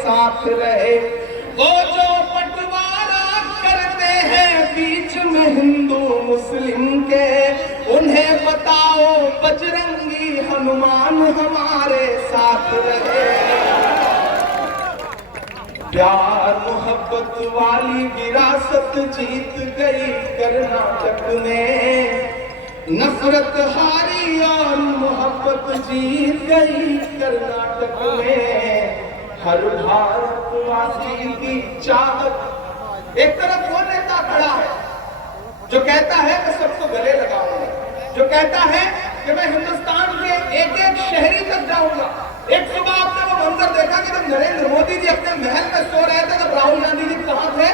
साथ रहे। वो जो बंटवारा करते हैं बीच में हिंदू मुस्लिम के, उन्हें बताओ बजरंगी हनुमान हमारे साथ रहे। प्यार मोहब्बत वाली विरासत जीत गई कर्नाटक में, नफरत हारी और मोहब्बत जीत गई कर्नाटक में। हर भारतवासी की चाहत। एक तरफ वो नेता खड़ा है जो कहता है मैं सबको गले लगाऊंगा, जो कहता है कि मैं हिंदुस्तान के एक एक शहरी तक जाऊंगा। एक सुबह आपने वो मंजर देखा कि जब नरेंद्र मोदी जी अपने महल में सो रहे थे तब राहुल गांधी जी कहां थे?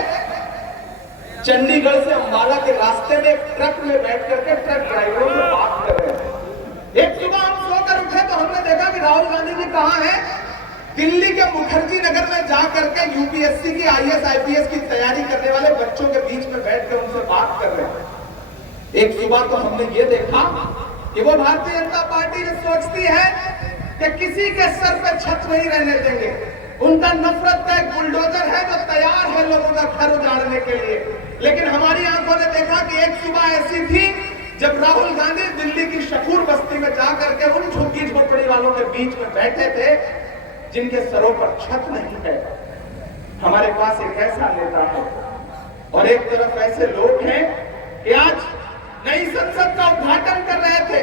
चंडीगढ़ से अंबाला के रास्ते में एक ट्रक में बैठ करके ट्रक ड्राइवरों से बात कर रहे थे। एक सुबह हम सोकर उठे तो हमने देखा कि राहुल गांधी जी कहां हैं? दिल्ली के मुखर्जी नगर में जाकर के यूपीएससी की आईएएस आईपीएस की तैयारी करने वाले बच्चों के बीच में बैठकर उनसे बात कर रहे हैं। एक सुबह तो हमने ये देखा कि वो भारतीय जनता पार्टी जो सोचती है कि किसी के सर पे छत नहीं रहने देंगे, उनका नफरत का एक बुलडोजर है जो तैयार है लोगों का घर उजाड़ने के लिए। लेकिन हमारी आंखों ने देखा कि एक सुबह ऐसी थी जब राहुल गांधी दिल्ली की शकूर बस्ती में जाकर के उन झुग्गी झोपड़ी वालों के बीच में बैठे थे जिनके सरों पर छत नहीं है। हमारे पास एक ऐसा नेता है और एक तरफ ऐसे लोग हैं कि आज नई संसद का उद्घाटन कर रहे थे।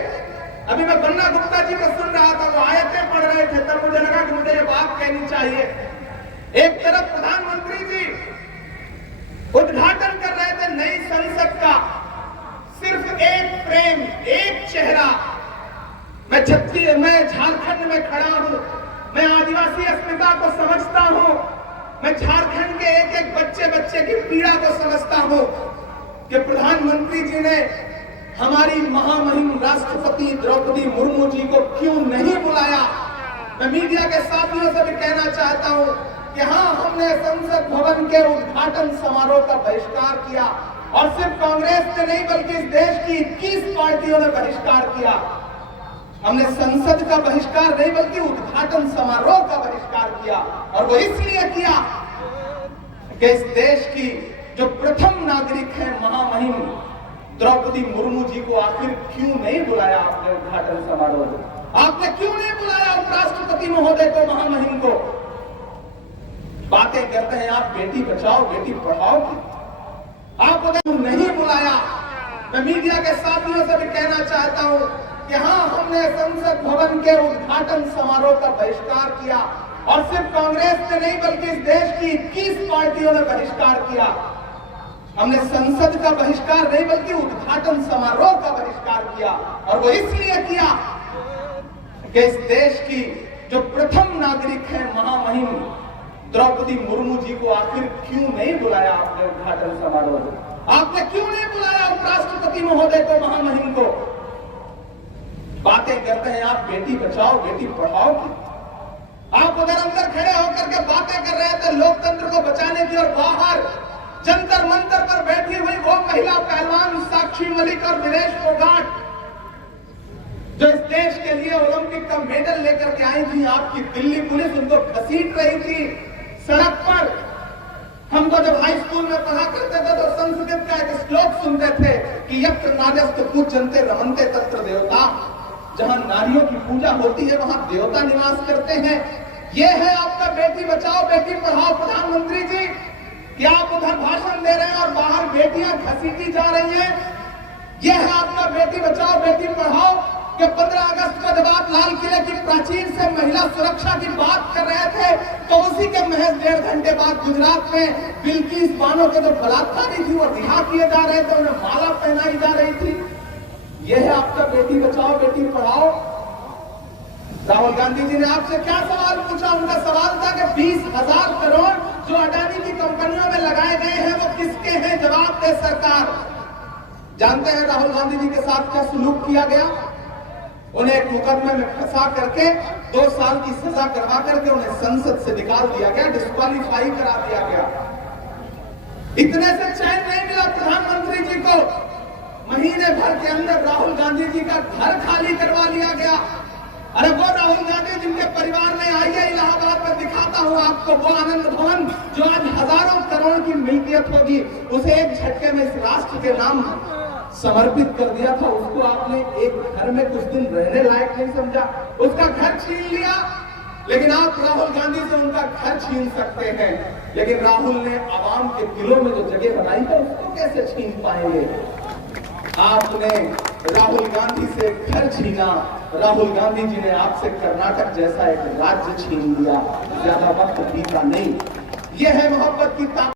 अभी मैं बन्ना गुप्ता जी को सुन रहा था, वो आयतें पढ़ रहे थे, तब मुझे लगा कि मुझे ये बात कहनी चाहिए। एक तरफ प्रधानमंत्री जी उद्घाटन कर रहे थे नई संसद का, सिर्फ एक फ्रेम, एक चेहरा। मैं झारखंड में खड़ा हूं, मैं आदिवासी अस्मिता को समझता हूं, मैं झारखंड के एक एक बच्चे की पीड़ा को समझता हूं कि प्रधानमंत्री जी ने हमारी महामहिम राष्ट्रपति द्रौपदी मुर्मू जी को क्यों नहीं बुलाया। मैं मीडिया के साथियों से भी कहना चाहता हूं कि हाँ, हमने संसद भवन के उद्घाटन समारोह का बहिष्कार किया और सिर्फ कांग्रेस ने नहीं बल्कि इस देश की 21 पार्टियों ने बहिष्कार किया। हमने संसद का बहिष्कार नहीं बल्कि उद्घाटन समारोह का बहिष्कार किया और वो इसलिए किया कि इस देश की जो प्रथम नागरिक है महामहिम द्रौपदी मुर्मू जी को आखिर क्यों नहीं बुलाया आपने उद्घाटन समारोह में? आपने क्यों नहीं बुलाया उपराष्ट्रपति महोदय को, महामहिम को? बातें करते हैं आप बेटी बचाओ बेटी पढ़ाओ की, आप उन्हें नहीं बुलाया। मैं मीडिया के साथियों से भी कहना चाहता हूं कि हाँ, हमने संसद भवन के उद्घाटन समारोह का बहिष्कार किया और सिर्फ कांग्रेस ने नहीं बल्कि इस देश की 21 पार्टियों ने बहिष्कार किया। हमने संसद का बहिष्कार नहीं बल्कि उद्घाटन समारोह का बहिष्कार किया और वो इसलिए किया कि इस देश की जो प्रथम नागरिक है महामहिम द्रौपदी मुर्मू जी को आखिर क्यों नहीं बुलाया आपने उद्घाटन समारोह में? आपने क्यों नहीं बुलाया उपराष्ट्रपति महोदय को, महामहिम को? बातें करते हैं आप बेटी बचाओ बेटी पढ़ाओ की, आप उधर अंदर खड़े होकर के बातें कर रहे थे लोकतंत्र को बचाने की, और बाहर जंतर मंतर पर बैठी हुई वो महिला पहलवान साक्षी मलिक और विनेश फोगाट जो इस देश के लिए ओलंपिक का मेडल लेकर के आई थी, आपकी दिल्ली पुलिस उनको घसीट रही थी सड़क पर। हम तो जब हाई स्कूल में पढ़ा करते थे तो संस्कृत का एक श्लोक सुनते थे कि यत्र नार्यस्तु पूज्यन्ते रमन्ते तत्र देवता। जहां नारियों की पूजा होती है वहां देवता निवास करते हैं। यह है आपका बेटी बचाओ बेटी पढ़ाओ प्रधानमंत्री जी, कि आप उधर भाषण दे रहे हैं और बाहर बेटियां घसीटी जा रही हैं। यह है आपका बेटी बचाओ बेटी पढ़ाओ कि 15 अगस्त को जब आप लाल किले की प्राचीर से महिला सुरक्षा की बात कर रहे थे तो उसी के महज 1.5 घंटे बाद गुजरात में बिल्किस बानो के जो बलात्कारी थी वो रिहा किए जा रहे थे, उन्हें माला पहनाई जा रही थी। यह है आपका बेटी बचाओ बेटी पढ़ाओ। राहुल गांधी जी ने आपसे क्या सवाल पूछा? उनका सवाल था कि 20,000 करोड़ जो अडानी की कंपनियों में लगाए गए हैं वो किसके हैं? जवाब दे सरकार। जानते हैं राहुल गांधी जी के साथ क्या सुलूक किया गया? उन्हें एक मुकदमे में फंसा करके 2 साल की सजा करवा करके उन्हें संसद से निकाल दिया गया, डिस्क्वालीफाई करा दिया गया। इतने से चैन नहीं मिला प्रधानमंत्री जी को, महीने भर के अंदर राहुल गांधी जी का घर खाली करवा लिया गया। अरे वो राहुल गांधी जिनके परिवार ने आइए इलाहाबाद में दिखाता हूं आपको वो आनंद भवन जो आज हजारों करोड़ की मिल्कियत होगी, उसे एक झटके में इस राष्ट्र के नाम समर्पित कर दिया था। उसको आपने एक घर में कुछ दिन रहने लायक नहीं समझा, उसका घर छीन लिया। लेकिन आप राहुल गांधी से उनका घर छीन सकते हैं, लेकिन राहुल ने आवाम के दिलों में जो जगह बनाई है उसको कैसे छीन पाएंगे? आपने राहुल गांधी से घर छीना, राहुल गांधी जी ने आपसे कर्नाटक जैसा एक राज्य छीन लिया। ज्यादा वक्त बीता नहीं। यह है मोहब्बत की ताकत।